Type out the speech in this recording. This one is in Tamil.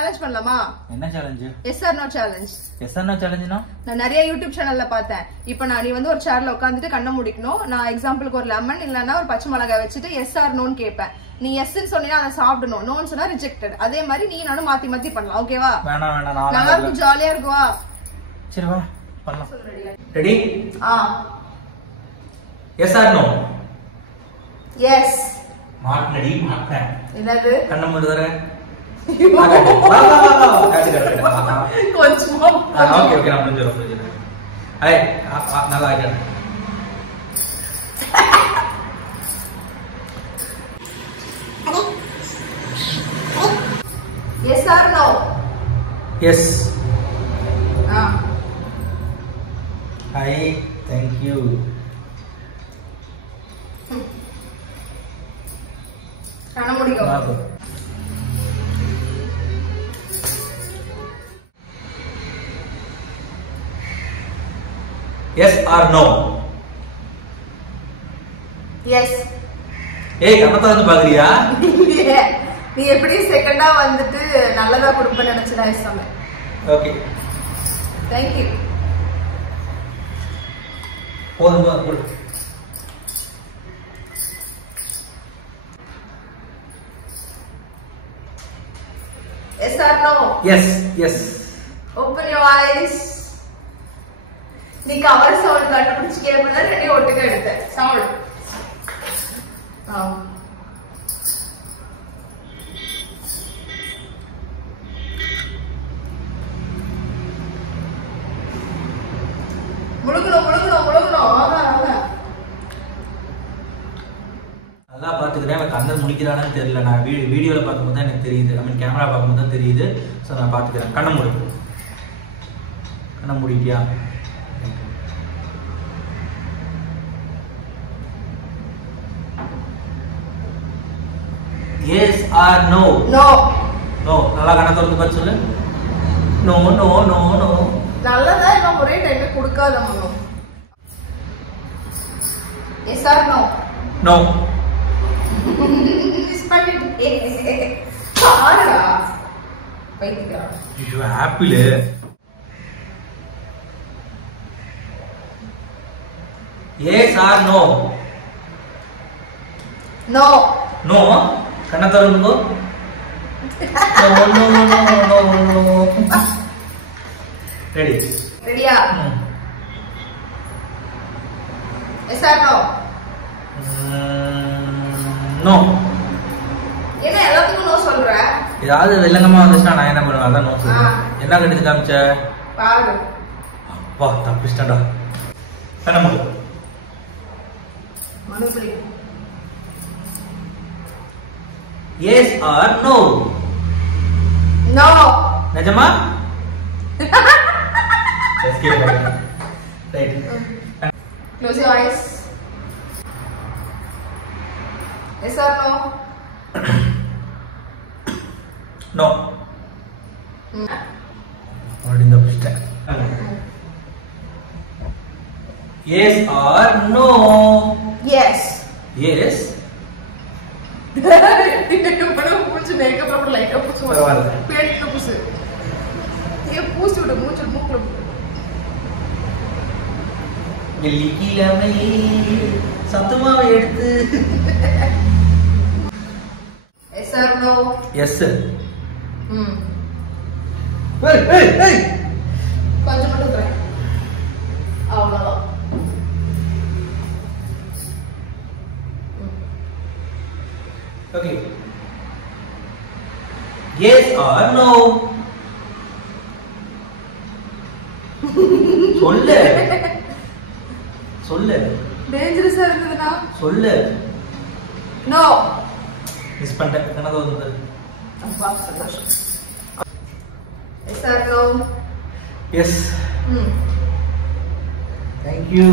சேலஞ்ச் பண்ணலாமா? என்ன challenge? Yes or no challenge. Yes or no சேலஞ்ச்னா நான் நிறைய யூடியூப் சேனல்ல பார்த்தேன். இப்போ நீ வந்து ஒரு சேர்ல உட்கார்ந்துட்டு கண்ணை மூடிக்கணும். நான் எக்ஸாம்பிளுக்கு ஒரு லெமன் இல்லனா ஒரு பச்சை மிளகாய் வச்சுட்டு எஸ் ஆர் நோன்னு கேட்பேன். நீ எஸ் ன்னு சொன்னீனா அதை சாப்பிடணும், நோன்னு சொன்னா ரிஜெக்டட். அதே மாதிரி நீ நானும் மாத்தி மாத்தி பண்ணலாம். ஓகேவா? வேணாம் வேணாம், நல்லா இருக்கும், ஜாலியா இருக்கும். வா சரி வா பண்ணலாம். Ready? Yes or no? Yes. மாட்னடி மாட்றேன். என்னது? கண்ண மூடுறே. கொஞ்சமா ஓகே ஓகே நான் புரிஞ்சுறேன். ஐ நல்லா இருக்கு. Yes or no? Yes. Hi thank you. கண்ண மூடிக்கோ. Yes or no? Yes. ஏய் கண்ணை திறந்து பாக்குறியா? நீ எப்படி செகண்டா வந்துட்டு நல்லதா கொடுப்பேன்னு நினைச்சா சொன்ன. Okay thank you. போதும் போடு. Yes or no? Yes yes. Open your eyes. நீ கவர் சவுண்ட் கண்டுபிடிச்சு கேட்பா ரெடி ஒட்டுக்க எடுத்த சவுண்ட். முழுகணும் முழுகணும் முழுகணும். நல்லா பாத்துக்கிறேன். அவன் கண்ணை முடிக்கிறானு தெரியல. நான் வீடியோல பார்க்கும்போது தான் எனக்கு தெரியுது. ஐ மீன் கேமரா பார்க்கும்போது தான் தெரியுது. ஸோ நான் பாத்துக்கிறேன். கண்ணை மூடு. கண்ணை முடிக்கியா? Yes or no? No. No. நல்லா கண்ணை திறந்து பார்த்து சொல்லு. No no no no. நல்லதா இன்னும் ஒரே டைம்ல கொடுக்காத மனோ. Yes or no? No. Miss பண்ணிட்டே. ஆறா வைக்கா. ஐயோ apple. Yes or no? No. No. கண்ணை திறந்துக்கோ. No no no no no. Ready? ரெடியா? Yes or no? நோ. என்ன எல்லாத்துக்கும் நோ சொல்ற? ஏதாவது வில்லங்கமா வந்துச்சா நான் என்ன பண்ணுவேன்? அதான் நோ சொல்றேன். என்ன கண்டிச்சு காமிச்ச? பாரு. அப்பா தப்பிச்சிட்டடா. கண்ண மூடு. மனுபலி. Yes or no? நோ. நிஜமா? எஸ்கேப் பண்ணு. Right. Close your eyes. Yes or no? No. Already தப்பிச்சிட்டேன். Yes or no? Yes. Yes. மூச்சு மேக்கப் அப்புறம் லைட்டா பூச்சு பரவாயில்ல. பேடிக்கு பூசு. ஏ பூசி விடு மூச்சு மூக்குல. வெள்ளிக்கிழமை சத்துமாவை எடுத்து. Yes or no? எஸ். ஏய் ஏய் ஏய் கொஞ்சம் மட்டும் தரேன். அவ்வளவுதான். ஓகே. Yes or no? சொல்லு சொல்லு. டேஞ்சரஸா இருந்ததுனா சொல்லு. நோ. மிஸ் பண்ணிட்டேன். கண்ணை திறந்து. அப்பா சந்தோஷம். Yes or no? Yes. Thank you.